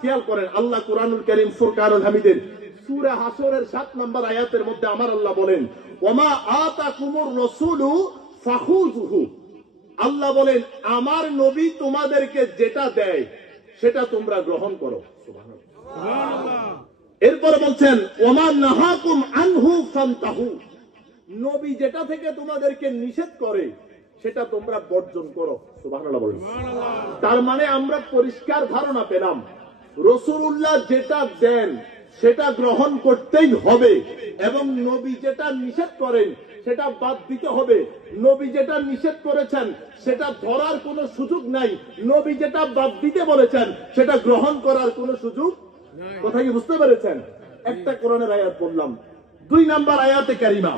খেয়াল করেন, আল্লাহ কুরআনুল কারীম ফুরকানুল হামিদের সূরা হাসরের 7 নম্বর আয়াতের মধ্যে আমার আল্লাহ বলেন, ওমা আতাকুমুর রাসূলু ফাখুযুহু। আল্লাহ বলেন, আমার নবী তোমাদেরকে যেটা দেয় সেটা তোমরা গ্রহণ করো। সুবহানাল্লাহ। এরপর বলছেন, ওমা নাহাকুম আনহু ফান্তাহু। নবী যেটা থেকে তোমাদেরকে নিষেধ করে সেটা তোমরা বর্জন করো। সুবহানাল্লাহ বলেন। তার মানে আমরা পরিষ্কার ধারণা পেলাম, রাসূলুল্লাহ যেটা দেন সেটা গ্রহণ করতেই হবে, এবং নবী যেটা নিষেধ করেন সেটা বাদ দিতে হবে। নবী যেটা নিষেধ করেছেন সেটা ধরার কোনো সুযোগ নাই, নবী যেটা বাদ দিতে বলেছেন সেটা গ্রহণ করার কোনো সুযোগ। কথা কি বুঝতে পেরেছেন? একটা কোরআনের আয়াত বললাম। 2 নম্বর আয়াতে কারিমা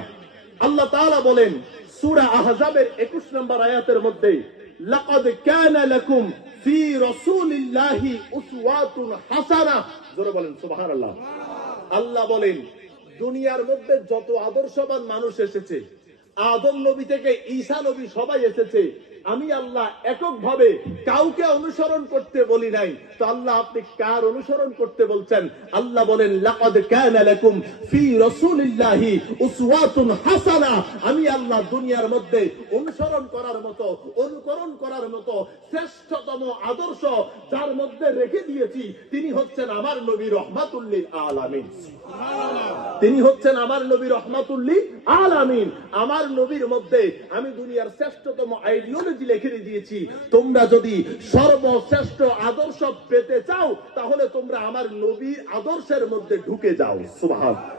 আল্লাহ তাআলা বলেন সূরা আহজাবের 21 নম্বর আয়াতের মধ্যে, লাকাদ কানা লাকুম ফি রাসূলিল্লাহি উসওয়াতুন হাসানাহ। জোরে বলেন সুবহানাল্লাহ। আল্লাহ বলেন, দুনিয়ার মধ্যে যত আদর্শবান মানুষ এসেছে, আদম নবী থেকে ঈসা নবী সবাই এসেছে, আমি আল্লাহ এককভাবে কাউকে অনুসরণ করতে বলি নাই। তো আল্লাহ আপনি কার অনুসরণ করতে বলছেন? আল্লাহ বলেন, লাকাদ কানা লাকুম ফি রাসূলিল্লাহি উসওয়াতুন হাসানাহ। আমি আল্লাহ দুনিয়ার মধ্যে অনুসরণ করার মতো, অনুকরণ করার মতো শ্রেষ্ঠতম আদর্শ যার মধ্যে রেখে দিয়েছি তিনি হচ্ছেন আমার নবী রাহমাতুল লিল আলামিন। তিনি হচ্ছেন আমার নবী রাহমাতুল লিল আলামিন। আমার নবীর মধ্যে আমি দুনিয়ার শ্রেষ্ঠতম আইডিওলজি লিখে দিয়েছি। তোমরা যদি সর্বশ্রেষ্ঠ আদর্শ পেতে চাও তাহলে তোমরা আমার নবীর আদর্শের মধ্যে ঢুকে যাও। সুবহানাল্লাহ।